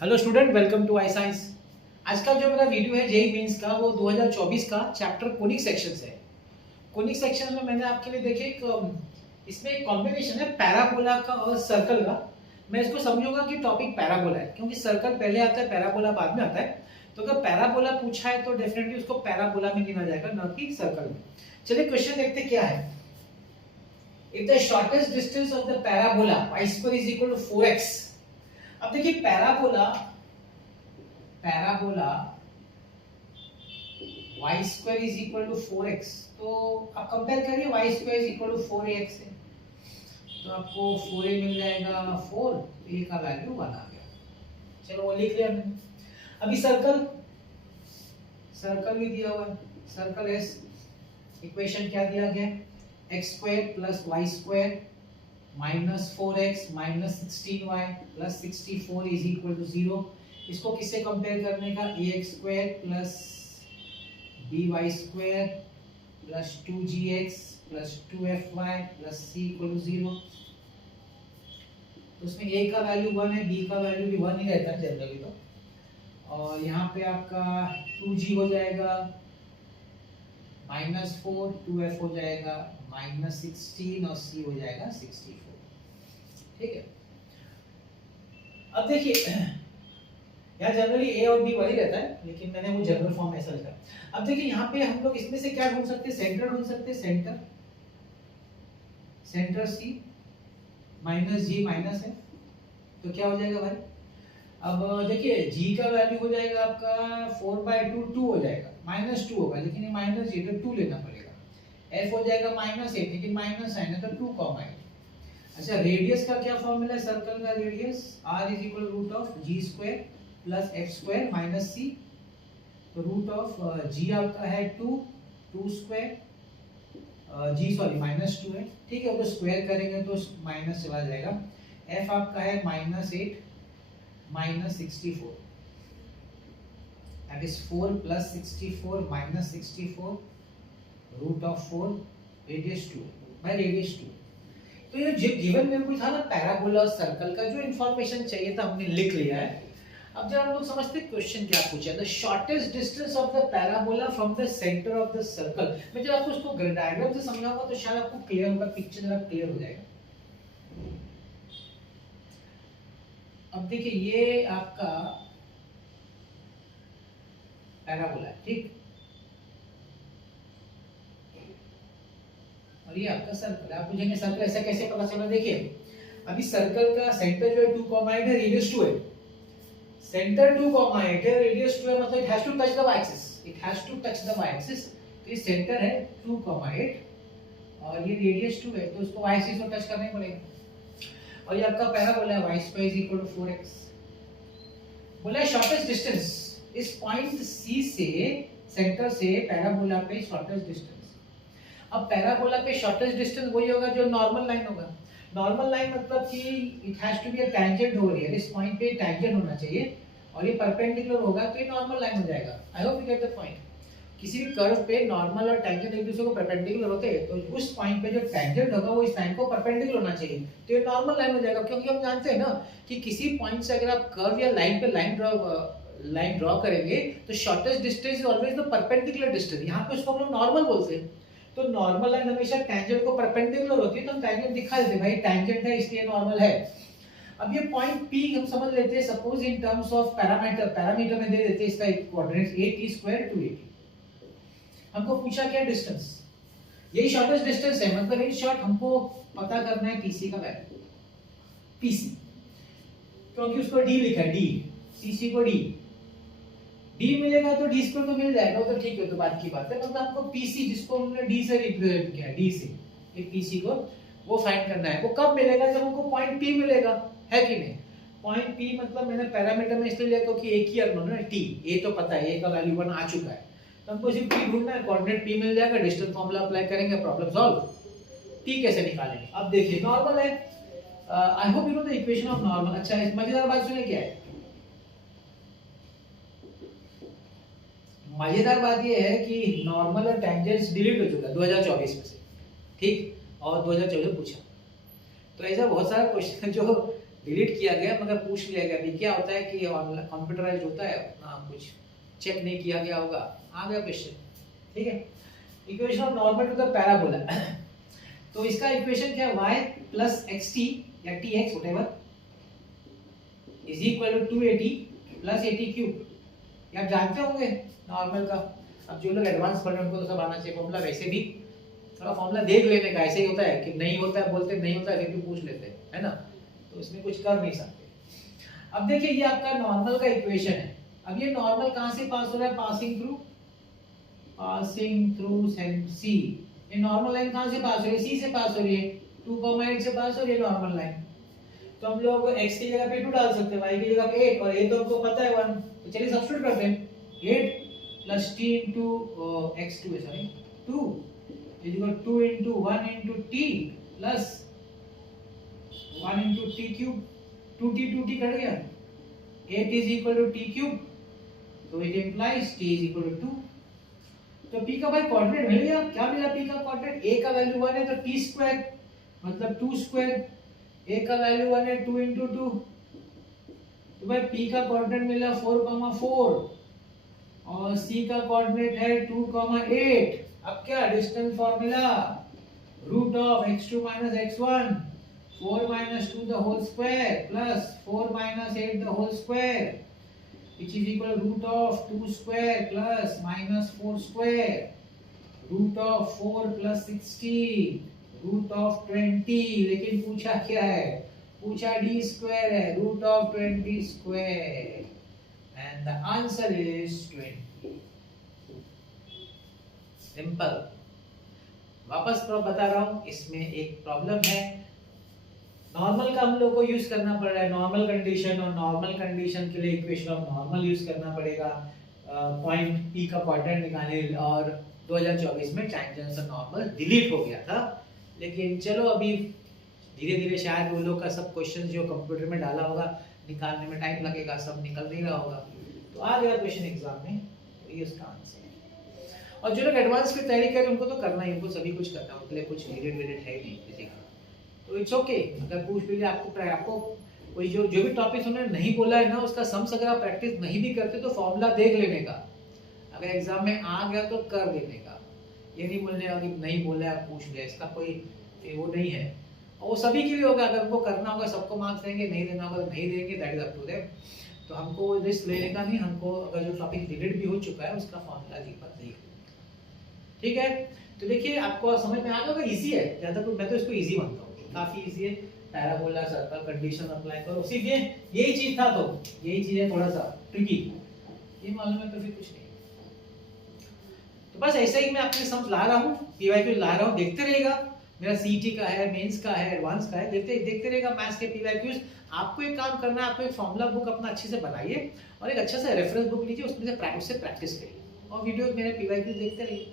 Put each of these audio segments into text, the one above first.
Hello student, welcome to I science. आज का जो मेरा वीडियो है जेई मेंस का, वो 2024 का चैप्टर कोनिक सेक्शन है। कोनिक सेक्शन में मैंने आपके लिए देखे इसमें एक कॉम्बिनेशन है पैराबोला का और सर्कल का। मैं इसको समझूंगा कि टॉपिक पैराबोला है, क्योंकि सर्कल पहले आता है, पैराबोला बाद में आता है। तो अगर पैराबोला पूछा है तो डेफिनेटली उसको पैराबोला में गिना जाएगा, न कि सर्कल में। चलिए क्वेश्चन देखते क्या है। If the shortest distance of the parabola y square is equal to 4x। अब देखिए parabola y square is equal to 4x, तो आप कंपेयर करिए y square is equal to 4ax से, तो आपको 4a मिल जाएगा 4, a का वैल्यू 1 आ गया। चलो वो लिख लिया मैंने। अभी सर्कल भी दिया हुआ है, सर्कल एस। इक्वेशन क्या दिया गया है, x square plus y square minus 4x minus 16y plus 64 is equal to 0। इसको किससे कंपेयर करने का, ax square plus by square plus 2gx plus 2fy plus c equal to 0। तो उसमें a का वैल्यू 1 है, b का वैल्यू भी 1 ही रहता है जनरली तो। और यहाँ पे आपका 2g हो जाएगा -4, 2f हो जाएगा -16 और c हो जाएगा 64। ठीक है। अब देखिए यहाँ जनरली a और b वही रहता है, लेकिन मैंने वो जनरल फॉर्म ऐसा लिखा। अब देखिए यहाँ पे हम लोग इसमें से क्या ढूंढ सकते हैं, सेंटर ढूंढ सकते हैं। Centre c minus g minus है, तो क्या हो जाएगा भाई। अब देखिए g का वैल्यू हो जाएगा आपका 4/2, 2 हो जाएगा, -2 होगा, लेकिन ये माइनस जी तो 2 लेना पड़ेगा। f हो जाएगा -8, लेकिन माइनस साइन है तो 2, 8। अच्छा, रेडियस का क्या फॉर्मूला है सर्कल का, radius r is equal root of g square plus f square minus c। तो रूट ऑफ g आपका है 2 स्क्वायर, g सॉरी -2 है, ठीक है। तो स्क्वायर करेंगे तो माइनस चला जाएगा। f आपका है -8 minus 64, that is 4 plus 64 minus 64 root of 4 radius 2 by radius 2। तो ये जो गिवन मेरे को था ना पैराबोला और सर्कल का, जो इंफॉर्मेशन चाहिए था हमने लिख लिया है। अब जब हम लोग समझते क्वेश्चन क्या पूछा, the shortest distance of the parabola from the centre of the circle. मैं जब आपको उसको डायग्राम से समझाऊंगा तो शायद आपको क्लियर होगा, पिक्चर जरा क्लियर हो जाएगा। अब देखिए ये आपका पैराबोला है, ठीक, और ये आपका सर्कल है। आप पूछेंगे सर्कल ऐसा कैसे पता चला। देखिए अभी सर्कल का सेंटर जो है 2,8 है, रेडियस 2 है। सेंटर 2,8 है, रेडियस 2 है, मतलब it has to touch the y axis, it has to touch the y axis. तो ये सेंटर है 2,8 और ये रेडियस 2 है, तो उसको y एक्सिस को टच करना ही पड़ेगा। और ये आपका पैराबोला है, y square is equal to 4x। बोला शॉर्टेस्ट डिस्टेंस इस पॉइंट C से, सेंटर से पैराबोला पे शॉर्टेस्ट डिस्टेंस। अब पैराबोला पे शॉर्टेस्ट डिस्टेंस वही होगा जो नॉर्मल लाइन होगा। नॉर्मल लाइन मतलब कि it has to be a tangent हो रही है, इस पॉइंट पे टैंजेंट होना चाहिए और ये परपेंडिकुलर होगा, तो ये नॉर्मल लाइन हो जाएगा। I hope you get the point. किसी भी कर्व पे नॉर्मल और टैंजेंट एक दूसरे को परपेंडिकुलर होते हैं, तो उस पॉइंट पे जो टैंजेंट होगा वो इस लाइन को परपेंडिकुलर होना चाहिए, तो ये नॉर्मल लाइन हो जाएगा। क्योंकि हम जानते हैं ना कि किसी पॉइंट से अगर आप कर्व या लाइन पे लाइन ड्रॉ करेंगे तो shortest distance is always the perpendicular distance. यहाँ पे उसको हम लोग नॉर्मल बोलते हैं, तो नॉर्मल लाइन हमेशा टैंजेंट को परपेंडिकुलर होती है, तो हम टैंजेंट दिखा देते हैं, भाई टैंजेंट है इसलिए नॉर्मल है। अब ये पॉइंट P हम समझ लेते हैं, suppose in terms of parameter में दे देते हैं इसका कोऑर्डिनेट्स 8t² 280। हमको पूछा क्या डिस्टेंस, यही शॉर्टेस्ट डिस्टेंस है, मतलब इन शॉर्ट हमको पता करना है PC का वैल्यू, PC, क्योंकि उसको D लिखा है, D, CC को D मिलेगा तो D स्क्वायर तो मिल जाएगा, वो तो ठीक है, तो बात की बात है। मतलब हमको PC जिसको हमने D से रिप्रेजेंट किया, D से एक PC को वो फाइंड करना है। वो कब मिलेगा, जब हमको पॉइंट P मिलेगा, है कि नहीं। पॉइंट P मतलब मैंने पैरामीटर में इसलिए लिया क्योंकि एक ही अननोन है T, A तो पता है, A का वैल्यू 1 आ चुका है, तो हमको सिर्फ P ढूंढना है, कोऑर्डिनेट P मिल जाएगा, डिस्टेंस फार्मूला अप्लाई करेंगे, प्रॉब्लम सॉल्व। T कैसे निकालेंगे, अब देखिए नॉर्मल है। I hope you know the equation of normal. अच्छा, इस मजेदार बात सुनिए क्या है, मजेदार बात ये है कि नॉर्मल और टैंजेंट्स डिलीट हो चुका है 2024 में से, ठीक, और 2024 पूछा। तो ऐसा बहुत सारा क्वेश्चन जो डिलीट किया गया मगर पूछ लिया गया। अभी क्या होता है कि कंप्यूटराइज होता है, अपना कुछ चेक नहीं किया गया होगा, आ गया क्वेश्चन। ठीक है, equation of normal to the parabola. तो इसका इक्वेशन क्या है, y प्लस xt या tx whatever is equal to 280 plus 80 cube. ये आप जानते होंगे नॉर्मल का। अब जो लोग एडवांस पढ़ रहे हैं उनको तो सब आना चाहिए फॉर्मूला। वैसे भी थोड़ा फॉर्मूला देख लेने का, ऐसे ही होता है कि नहीं होता है बोलते नहीं होता है फिर भी पूछ लेते हैं, है ना, तो इसमें कुछ कर नहीं सकते। अब देखिए ये आपका नॉर्मल का इक्वेशन है। अब ये नॉर्मल कहां से पास हो रहा है, पासिंग थ्रू सी। ये नॉर्मल लाइन कहां से पास हो रही है, सी से पास हो रही है, 2,8 से पास हो रही है नॉर्मल लाइन। तो हम लोग x की जगह पे 2 डाल सकते हैं, y की जगह पे 8, और ये तो हमको पता है 1, तो चलिए सब्स्टिट्यूट करते हैं। 8 प्लस t into x2 है, sorry 2 is equal to 2 into 1 into t plus 1 into t cube। 2t cut गया, 8 is equal to t cube, तो it implies t is equal to 2। तो p का भाई कोऑर्डिनेट मिल गया। क्या मिला p का कोऑर्डिनेट, a का वैल्यू 1 है तो t स्क्वायर मतलब 2 स्क्वायर, a का वैल्यू 1 है 2 into 2, तो भाई p का कोऑर्डिनेट मिला 4,4 और c का कोऑर्डिनेट है 2,8। अब क्या distance formula, root of x2 minus x1, 4 minus 2 the whole square plus 4 minus 8 the whole square, which is equal to root of 2 square plus minus 4 square, root of 4 plus 16, root of 20। लेकिन पूछा क्या है, पूछा d square है, root of 20 square, and the answer is 20। Simple. वापस बता रहा हूं, इसमें एक प्रॉब्लम है, नॉर्मल का हम लोग को यूज करना पड़ रहा है, नॉर्मल कंडीशन, और नॉर्मल कंडीशन के लिए इक्वेशन ऑफ नॉर्मल यूज करना पड़ेगा, पॉइंट p का क्वाड्रेंट निकालने। और 2024 में टैंजेंट से नॉर्मल डिलीट हो गया था, लेकिन चलो अभी धीरे धीरे शायद वो लोग का सब क्वेश्चन जो कंप्यूटर में डाला होगा निकालने में टाइम लगेगा, सब निकल नहीं रहा होगा, तो आ गया क्वेश्चन एग्जाम में, तो ये उसका आंसर है। और जो लोग एडवांस की तैयारी करें उनको तो करना ही, उनको सभी कुछ करना है, उनके लिए कुछ नीडेड है ही नहीं किसी का, तो इट्स ओके। अगर पूछ लीजिए आपको कोई जो भी टॉपिक उन्होंने नहीं बोला है ना, उसका सम्स अगर आप प्रैक्टिस नहीं भी करते तो फॉर्मूला देख लेने का, अगर एग्जाम में आ गया तो कर देने का, ये नहीं बोलने का कि नहीं बोला है पूछ लिया, इसका कोई वो नहीं है। और वो सभी के लिए होगा, अगर उनको करना होगा सबको मार्क्स देंगे, नहीं देना होगा तो नहीं देंगे, that is up to them. तो हमको रिस्क लेने का नहीं, हमको अगर जो टॉपिक डिलीट भी हो चुका है उसका फॉर्मूला एक बार देख लेना, ठीक है। तो देखिए आपको समझ में आ गया, इजी है ज्यादा, तो मैं तो इसको इजी मानता हूँ, काफी इजी है। पैराबोला सर्कल कंडीशन अप्लाई करो, सिर्फ यही चीज था, तो यही चीज है थोड़ा सा ट्रिकी, ये मालूम है तो फिर कुछ नहीं। तो बस ऐसे ही मैं आपके समझ ला रहा हूँ, पीवाईक्यू ला रहा हूँ, देखते रहिएगा। मेरा सीटी का है, मेंस का है, एडवांस का है, देखते रहिएगा मैथ्स के पीवाईक्यूज। आपको एक काम करना है, आपको एक फॉर्मूला बुक अपना अच्छे से बनाइए और एक अच्छा सा रेफरेंस बुक लीजिए, उसमें से प्रैक्टिस करिए और वीडियो मेरे पीवाईक्यूज देखते रहिए।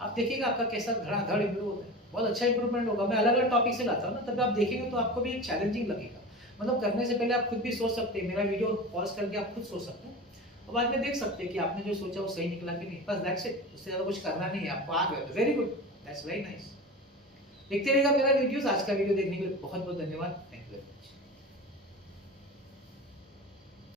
आप देखिएगा आपका कैसा धड़ाधड़ इंप्रूव होता है, बहुत अच्छा इंप्रूवमेंट होगा। मैं अलग अलग टॉपिक से लाता हूँ ना, तब आप देखेंगे तो आपको भी एक चैलेंजिंग लगेगा, मतलब करने से पहले आप खुद भी सोच सकते हैं, मेरा वीडियो पॉज करके आप खुद सोच सकते हैं और बाद में देख सकते हैं कि आपने जो सोचा वो सही निकला कि नहीं, बस दैट्स इट, उससे ज़्यादा कुछ करना नहीं है। आपको आ गया तो very good, that's very nice. देखते रहिएगा मेरा वीडियोस। आज का वीडियो देखने के लिए बहुत बहुत धन्यवाद।